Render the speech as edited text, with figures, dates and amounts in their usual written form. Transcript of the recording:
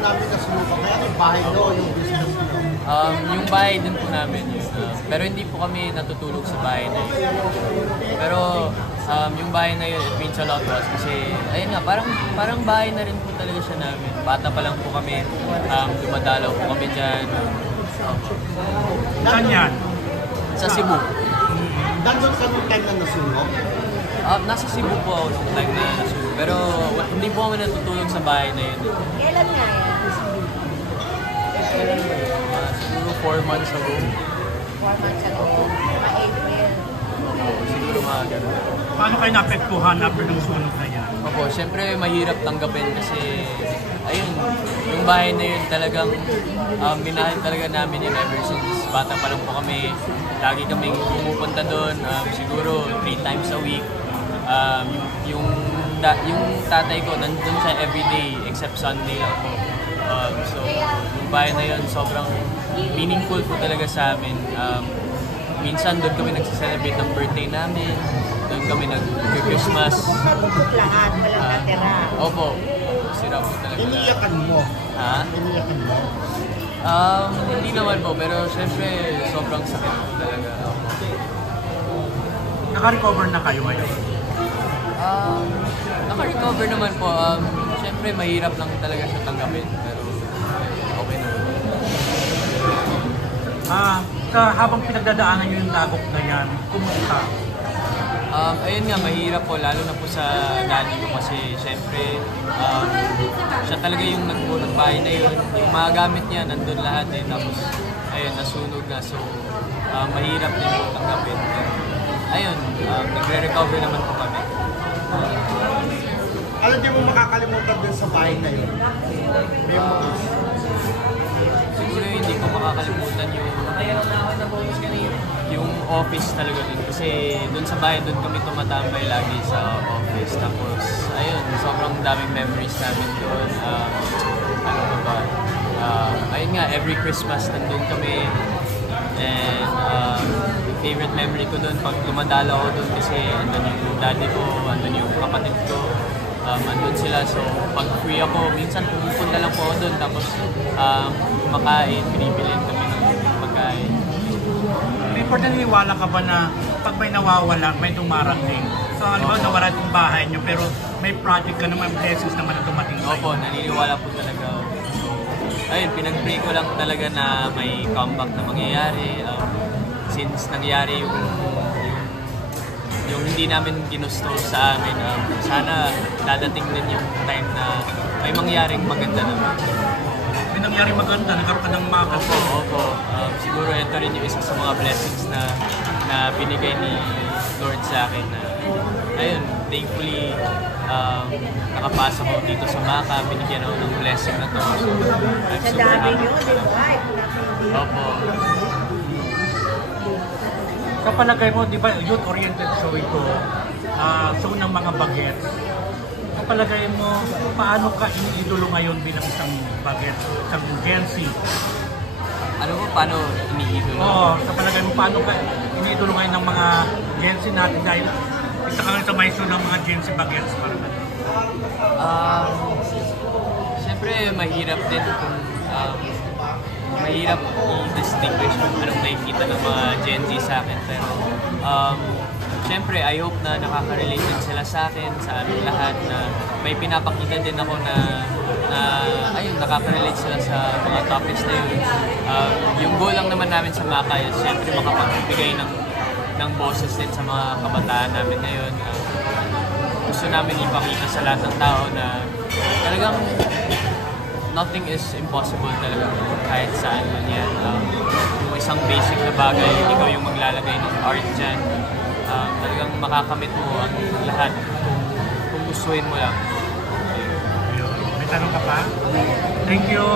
namin nasunukan kaya yung bahay nyo, yung business nyo. Yung bahay din po namin yun. Pero hindi po kami natutulog sa bahay na yun. Pero yung bahay na yun, it means a lot to us. Kasi, ayun nga, parang bahay na rin po talaga siya namin. Bata pa lang po kami, dumadalaw po kami dyan. Saan yan? Sa Cebu. Nandun ka nung time na nasunog? Nasa Cebu po ako sa time na nasunog. Pero hindi po kami natutulog sa bahay na yun. Kailan nga yan? Siguro 4 months ago. 4 months ago. Mga April. Siguro mga ganun. Paano kayo naapektuhan after ng sunog na yan? Opo, syempre mahirap tanggapin kasi ayun, yung bahay na yun talagang minahal talaga namin yun ever since bata pa lang po kami. Lagi kaming pumupunta doon, siguro 3 times a week. Yung tatay ko nandun siya everyday except Sunday lang po. So, yung bahay na yun sobrang meaningful po talaga sa amin. Minsan doon kami nagse-celebrate ng birthday namin, doon kami nag-Christmas. Tutok lahat, walang natira. Opo, sira po talaga. Iniyakan mo? Ha? Iniyakan mo? Hindi naman po, pero syempre sobrang sakit po talaga. Naka-recover na kayo ngayon? Naka-recover naman po. Syempre mahirap lang talaga siya tanggapin, pero okay naman. Habang pinagdadaanan nyo yung dagok na yan, kumusta? Ayun nga, mahirap po, lalo na po sa daddy ko kasi syempre siya talaga yung nagbuo ng bahay na yun. Yung mga gamit niya, nandun lahat eh. Tapos, ayun, nasunog na. So, mahirap din po tanggapin. Pero, ayun, nagre-recover naman po kami. Ano di mo makakalimutan din sa bahay na yun? Memories? Siguro hindi ko makakalimutan yung office talaga dun. Kasi dun sa bahay, dun kami tumatambay lagi sa office. Tapos, ayun, sobrang daming memories namin dun. Ano ba ba? Ayun nga, every Christmas nandun kami. And favorite memory ko dun, pag dumadala ako dun kasi andun yung daddy ko, andun yung kapatid ko. Andun sila, so pag free ako, minsan pupunta lang po ako dun. Tapos kumakain, binibilin kami ng pagkain. May naniniwala ka ba na pag may nawawala, may dumarating? So, ano ba, nawala yung bahay nyo, pero may project ka naman, blessings naman na dumating sa'yo. Opo, naniniwala po talaga. So, ayun, pinag-pray ko lang talaga na may comeback na mangyayari. Since nangyari yung hindi namin ginusto sa amin, sana dadating din yung time na may mangyaring maganda naman. May nangyari maganda, nagkaroon ka ng makas. Opo. Siguro ito rin yung isa sa mga blessings na binigay ni Lord sa akin na ayun, thankfully nakapasok ako dito sa Maka, binigyan ako ng blessing na to. So, I'm Sa super dami happy. nyo, di ba? Opo. Sa palagay mo, di ba, youth-oriented show ito, show ng mga bagets. Sa palagay mo, paano ka iniidolo ngayon bilang isang bagets, isang Gen Z? Ano po, paano iniidolo? Oo, sa palagay mo, paano ka iniidolo ngayon ng mga Gen Z natin dahil isa ka lang sa maestro ng mga Gen Z bagets para ba? Siyempre, mahirap din kung mahirap i-distinguish kung anong nakikita ng mga Gen Z sa akin. Pero, siyempre, I hope na nakaka-relate din sila sa akin, sa aming lahat, na may pinapakita din ako na ayun, nakaka-relate sila sa mga topics na yun. Yung goal lang naman namin sa Maka is siyempre makapagbigay ng boses din sa mga kabataan namin ngayon. Gusto namin ipakita sa lahat ng tao na talagang nothing is impossible talaga kahit saan man yan. Yung isang basic na bagay, ikaw yung maglalagay ng art dyan. Talagang makakamit mo ang lahat kung gustuhin mo lang. May tanong ka pa? Thank you!